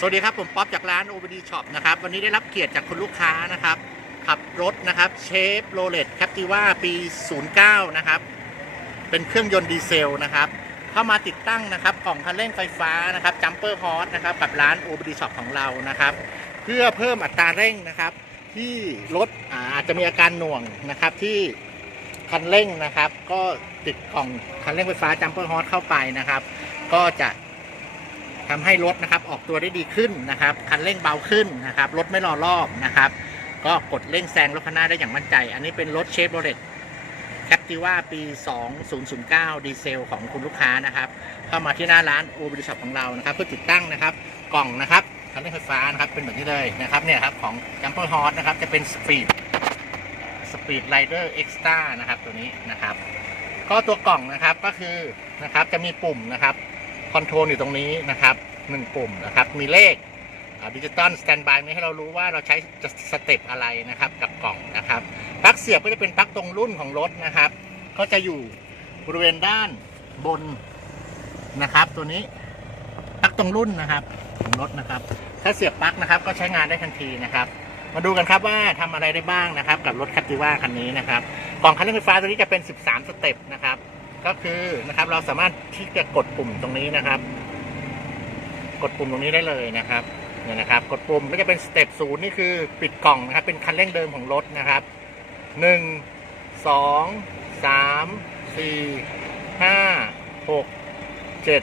สวัสดีครับ ผมป๊อปจากร้าน OBD Shop นะครับ วันนี้ได้รับเกียรติจากคุณลูกค้านะครับ ขับรถนะครับเชฟโรเลตแคปติว่าปี 09 นะครับ เป็นเครื่องยนต์ดีเซลนะครับ เข้ามาติดตั้งนะครับกล่องคันเร่งไฟฟ้านะครับจัมเปอร์ฮอสนะครับ กับร้าน OBD Shop ของเรานะครับ เพื่อเพิ่มอัตราเร่งนะครับ ที่รถอาจจะมีอาการหน่วงนะครับที่คันเร่งนะครับ ก็ติดกล่องคันเร่งไฟฟ้าจัมเปอร์ฮอสเข้าไปนะครับ ก็จะ ทำให้รถนะครับออกตัวได้ดีขึ้นนะครับ คันเร่งเบาขึ้นนะครับ รถไม่รอรอบนะครับ ก็กดเร่งแซงรถข้างหน้าได้อย่างมั่นใจ อันนี้เป็นรถเชฟโรเลตแคปติว่าปี 2009 ดีเซลของคุณลูกค้านะครับ เข้ามาที่หน้าร้านโอ d ิช็อปของเรานะครับ เพื่อติดตั้งนะครับ กล่องนะครับคันเร่งไฟฟ้านะครับเป็นแบบนี้เลยนะครับเนี่ยครับของ Jumper h o r s e นะครับจะเป็น Speed Speed Rider Extra นะครับตัวนี้นะครับ ก็ตัวกล่องนะครับก็คือนะครับจะมีปุ่มนะครับ คอนโทรลอยู่ตรงนี้นะครับหนึ่งปุ่มนะครับ มีเลขดิจิตอลสแตนบายให้เรารู้ว่าเราใช้สเต็ปอะไรนะครับกับกล่องนะครับปลั๊กเสียบก็จะเป็นปลั๊กตรงรุ่นของรถนะครับ ก็จะอยู่บริเวณด้านบนนะครับ ตัวนี้ปลั๊กตรงรุ่นนะครับของรถนะครับ ถ้าเสียบปลั๊กนะครับก็ใช้งานได้ทันทีนะครับ มาดูกันครับว่าทำอะไรได้บ้างนะครับ กับรถคัตติว่าคันนี้นะครับกล่องคันเร่งไฟฟ้าตัวนี้จะเป็น 13 สเต็ปนะครับ ก็คือนะครับเราสามารถที่จะกดปุ่มตรงนี้นะครับ กดปุ่มตรงนี้ได้เลยนะครับเนี่ยนะครับ กดปุ่มก็จะเป็นสเต็ปศูนย์นี่คือปิดกล่องนะครับ เป็นคันเร่งเดิมของรถนะครับหนึ่งสองสามสี่ห้าหกเจ็ด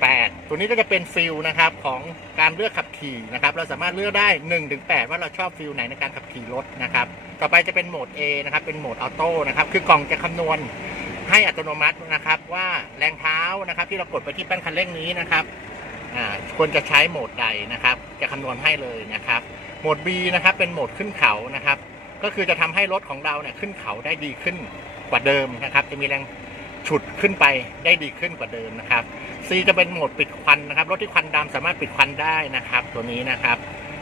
แปดตัวนี้ก็จะเป็นฟิลนะครับของการเลือกขับขี่นะครับ เราสามารถเลือกได้1นถึงแว่าเราชอบฟิลไหนในการขับขี่รถนะครับ ต่อไปจะเป็นโหมด A นะครับ เป็นโหมดออโต้นะครับ คือกล่องจะคำนวณ ให้อัตโนมัตินะครับว่าแรงเท้านะครับ ที่เรากดไปที่แป้นคันเร่งนี้นะครับควรจะใช้โหมดใดนะครับ จะคำนวณให้เลยนะครับ โหมด B นะครับเป็นโหมดขึ้นเขานะครับ ก็คือจะทำให้รถของเราเนี่ยขึ้นเขาได้ดีขึ้นกว่าเดิมนะครับ จะมีแรงฉุดขึ้นไปได้ดีขึ้นกว่าเดิมนะครับ C จะเป็นโหมดปิดควันนะครับ รถที่ควันดำสามารถปิดควันได้นะครับ ตัวนี้นะครับ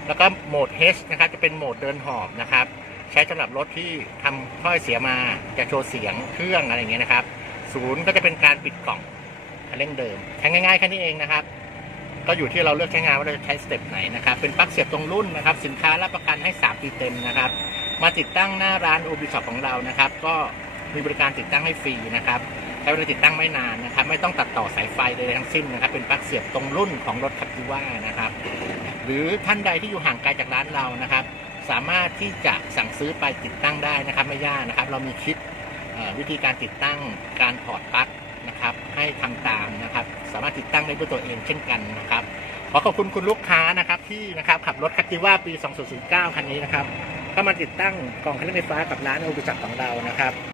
แล้วก็โหมด H นะครับจะเป็นโหมดเดินหอบนะครับ ใช้สำหรับรถที่ทำถ้อยเสียมาจะโชว์เสียงเครื่องอะไรอย่างเงี้ยนะครับ ศูนย์ก็จะเป็นการปิดกล่องคันเร่งเดิมใช้ง่ายๆแค่นี้เองนะครับ ก็อยู่ที่เราเลือกใช้งานว่าเราจะใช้สเต็ปไหนนะครับ เป็นปลั๊กเสียบตรงรุ่นนะครับ สินค้ารับประกันให้ 3 ปีเต็มนะครับ มาติดตั้งหน้าร้านโอบิช็อปของเรานะครับ ก็มีบริการติดตั้งให้ฟรีนะครับใช้เวลาติดตั้งไม่นานนะครับ ไม่ต้องตัดต่อสายไฟใดๆทั้งสิ้นนะครับ เป็นปลั๊กเสียบตรงรุ่นของรถคัตติว่านะครับ หรือท่านใดที่อยู่ห่างไกลจากร้านเรานะครับ สามารถที่จะสั่งซื้อไปติดตั้งได้นะครับไม่ยากนะครับ เรามีคลิปวิธีการติดตั้งการถอดปลั๊กนะครับให้ทำตามนะครับ สามารถติดตั้งได้ด้วยตัวเองเช่นกันนะครับขอขอบคุณคุณลูกค้านะครับที่นะครับขับรถคัตติว่าปี 2009 คันนี้นะครับเข้ามาติดตั้งกล่องเครื่องไฟฟ้ากับร้านอุปจักของเรานะครับ